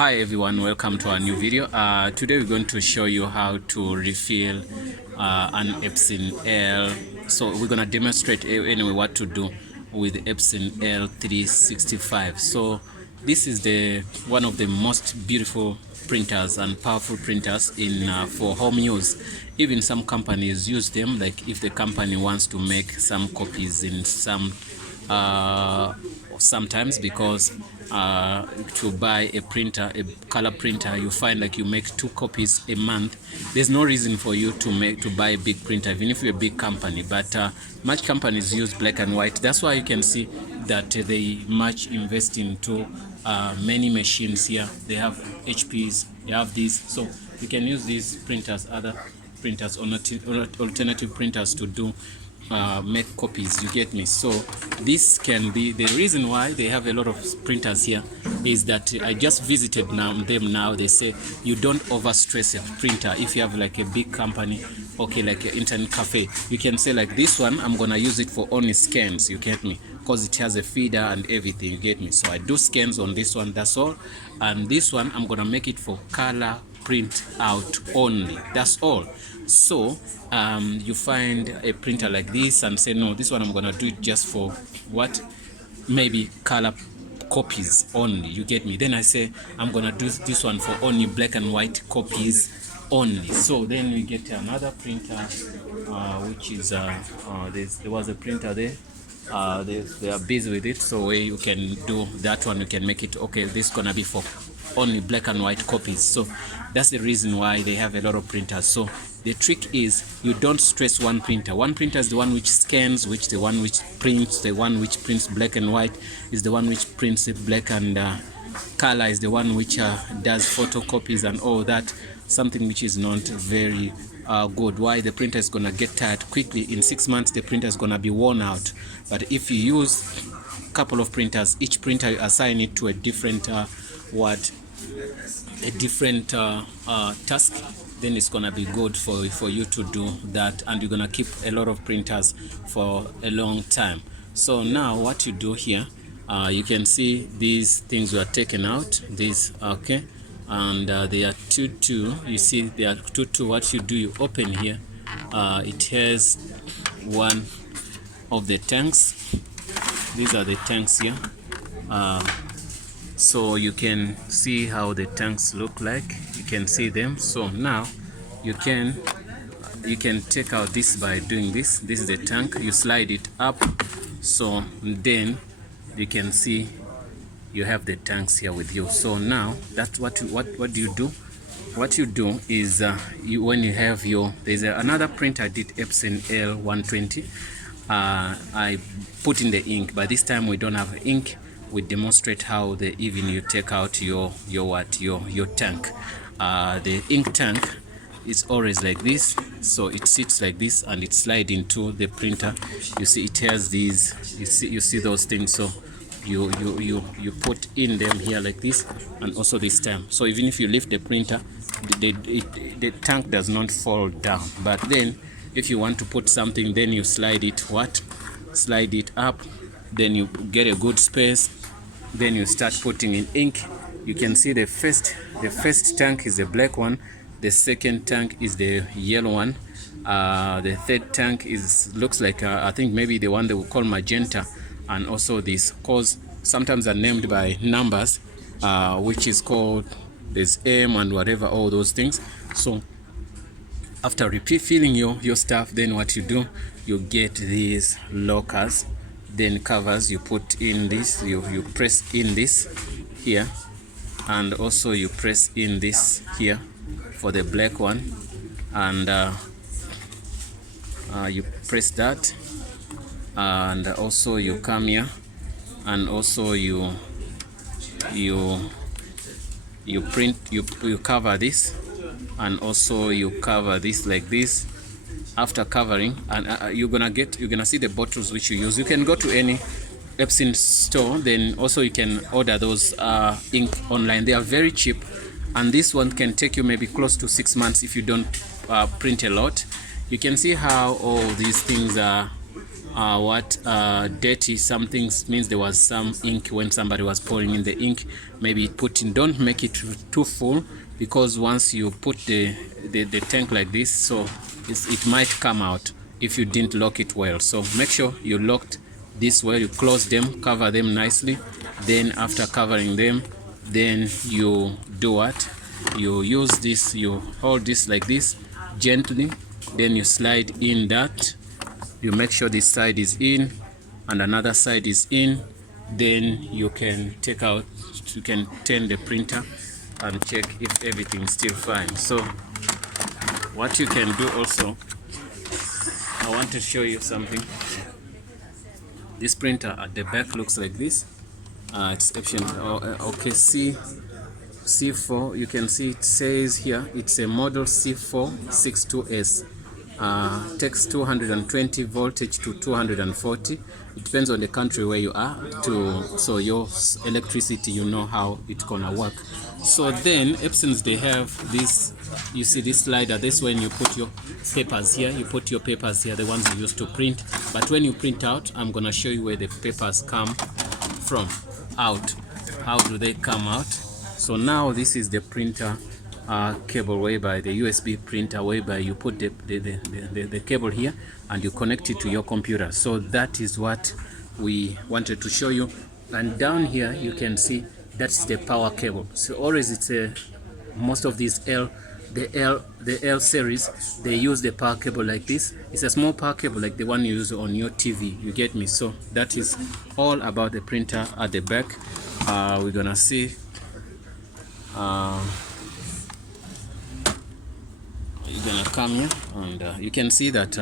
Hi everyone, welcome to our new video. Today we're going to show you how to refill an Epson L. So we're going to demonstrate anyway what to do with Epson L365. So this is one of the most beautiful printers and powerful printers in for home use. Even some companies use them, like if the company wants to make some copies in sometimes, because to buy a printer, a color printer, you find like you make 2 copies a month. There's no reason for you to buy a big printer, even if you're a big company. But much companies use black and white. That's why you can see that they much invest into many machines here. They have HPs, they have these, so you can use these printers, other printers, alternative printers to do make copies, you get me? So this can be the reason why they have a lot of printers here, is that I just visited them now. They say you don't overstress a printer. If you have like a big company, okay, like an internet cafe, you can say like this one, I'm gonna use it for only scans, you get me, because it has a feeder and everything, you get me? So I do scans on this one, that's all. And this one I'm gonna make it for color print out only, that's all. So you find a printer like this and say, no, this one I'm gonna do it just for what, maybe color copies only, you get me? Then I say I'm gonna do this one for only black and white copies only. So then we get another printer, which is there was a printer there. They are busy with it, so where you can do that one, you can make it, okay, this is gonna be for only black and white copies. So that's the reason why they have a lot of printers. So the trick is you don't stress one printer. One printer is the one which scans, which the one which prints, the one which prints black and white is the one which prints it black, and color is the one which does photocopies and all that, something which is not very good. Why? The printer is gonna get tired quickly. In 6 months the printer is gonna be worn out. But if you use a couple of printers, each printer you assign it to a different task, then it's gonna be good for you to do that, and you're gonna keep a lot of printers for a long time. So now what you do here, you can see these things were taken out, these, okay, and they are 2 you see they are 2. What you do, you open here, it has one of the tanks. These are the tanks here. So you can see how the tanks look like, you can see them. So now you can take out this by doing this. This is the tank, you slide it up, so then you can see you have the tanks here with you. So now that's what do you do? What you do is when you have there's another printer I did, Epson L120. I put in the ink, but this time we don't have ink. We demonstrate how even you take out your tank. The ink tank is always like this, so it sits like this and it slides into the printer. You see it has these, you see those things, so you put in them here like this, and also this time. So even if you lift the printer, the tank does not fall down. But then if you want to put something, then you slide it up, then you get a good space, then you start putting in ink. You can see the first tank is the black one, the second tank is the yellow one, the third tank looks like I think maybe the one they will call magenta, and also this, cause sometimes are named by numbers, which is called, there's M and whatever, all those things. So after refilling your stuff, then what you do, you get these lockers, then covers, you put in this, you press in this here, and also you press in this here for the black one, and you press that, and also you come here, and also you print, you cover this, and also you cover this like this. After covering, and you're gonna see the bottles which you use. You can go to any Epson store, then also you can order those ink online. They are very cheap, and this one can take you maybe close to 6 months if you don't print a lot. You can see how all these things are dirty. Something means there was some ink when somebody was pouring in the ink. Maybe put in, don't make it too full, because once you put the tank like this, so it might come out if you didn't lock it well. So make sure you locked this well, you close them, cover them nicely. Then after covering them, then you do what? You use this, you hold this like this gently, then you slide in that. You make sure this side is in and another side is in. Then you can take out, you can turn the printer and check if everything is still fine. So what you can do also, I want to show you something. This printer at the back looks like this. It's Epson C4. You can see it says here it's a model C462S. Takes 220 voltage to 240. It depends on the country where you are, so your electricity, you know how it's gonna work. So then Epsons, they have this, you see this slider, this when you put your papers here, you put your papers here, the ones you used to print. But when you print out, I'm gonna show you where the papers come from out. How do they come out? So now this is the printer cable, whereby the USB printer, whereby you put the cable here and you connect it to your computer. So that is what we wanted to show you. And down here you can see that's the power cable. So always it's most of these the L series, they use the power cable like this. It's a small power cable like the one you use on your TV, you get me? So that is all about the printer at the back. We're gonna see you're gonna come here and you can see that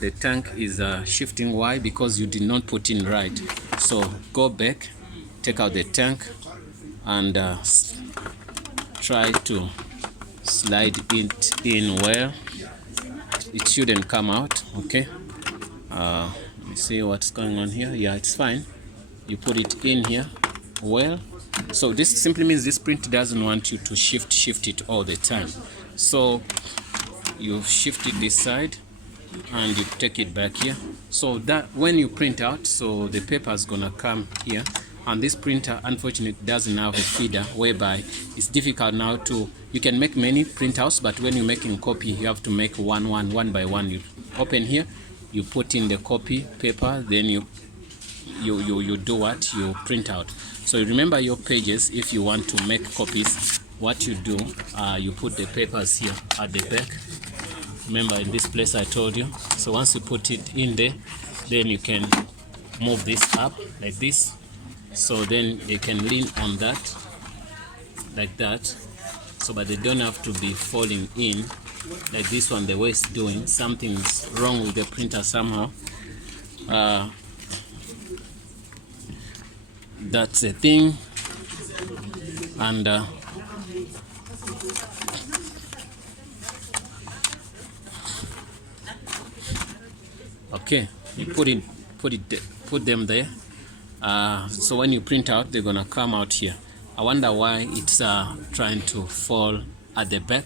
the tank is shifting. Why? Because you did not put in right. So go back, take out the tank and try to slide it in well. It shouldn't come out. Okay, let me see what's going on here. Yeah, it's fine. You put it in here well. So this simply means this print doesn't want you to shift it all the time. So you shift it this side and you take it back here, so that when you print out, so the paper is gonna come here. And this printer unfortunately doesn't have a feeder, whereby it's difficult now to, you can make many printouts, but when you're making a copy, you have to make one by one. You open here, you put in the copy paper, then you do what? You print out. So you remember your pages. If you want to make copies, what you do, you put the papers here at the back. Remember in this place I told you. So once you put it in there, then you can move this up like this. So then they can lean on that like that, so but they don't have to be falling in like this one the way it's doing. Something's wrong with the printer somehow. That's a thing. And okay, you put them there. So when you print out, they're gonna come out here. I wonder why it's trying to fall at the back,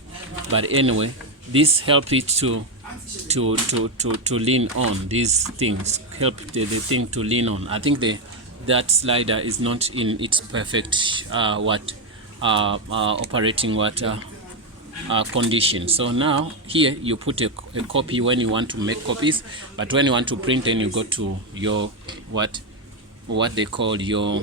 but anyway, this helps it to lean on. These things help the thing to lean on. I think that slider is not in its perfect operating condition. So now here you put a copy when you want to make copies, but when you want to print, then you go to your what they call your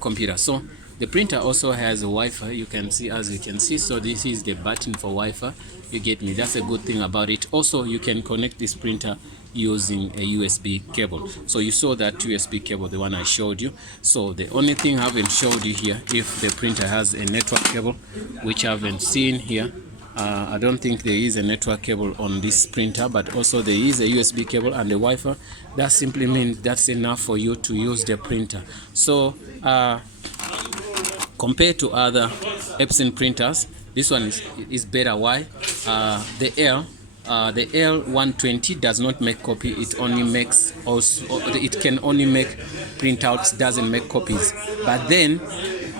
computer. So the printer also has a Wi-Fi, you can see, as you can see. So this is the button for Wi-Fi, you get me? That's a good thing about it. Also, you can connect this printer using a USB cable. So you saw that USB cable, the one I showed you. So the only thing I haven't showed you here, if the printer has a network cable, which I haven't seen here. I don't think there is a network cable on this printer, but also there is a USB cable and a Wi-Fi. That simply means that's enough for you to use the printer. So compared to other Epson printers, this one is better. Why? The L120 does not make copy. It only makes it can only make printouts, doesn't make copies. But then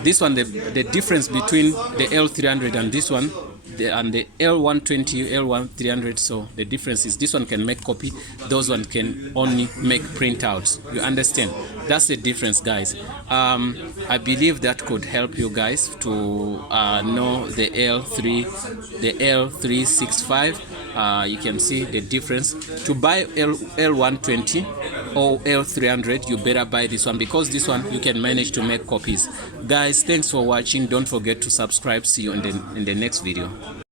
this one, the difference between the L300 and this one, and the L120, L1300. So the difference is this one can make copy, those one can only make printouts. You understand? That's the difference, guys. I believe that could help you guys to know the L365. You can see the difference. To buy L120 or L300, you better buy this one, because this one you can manage to make copies. Guys, thanks for watching. Don't forget to subscribe. See you in the next video.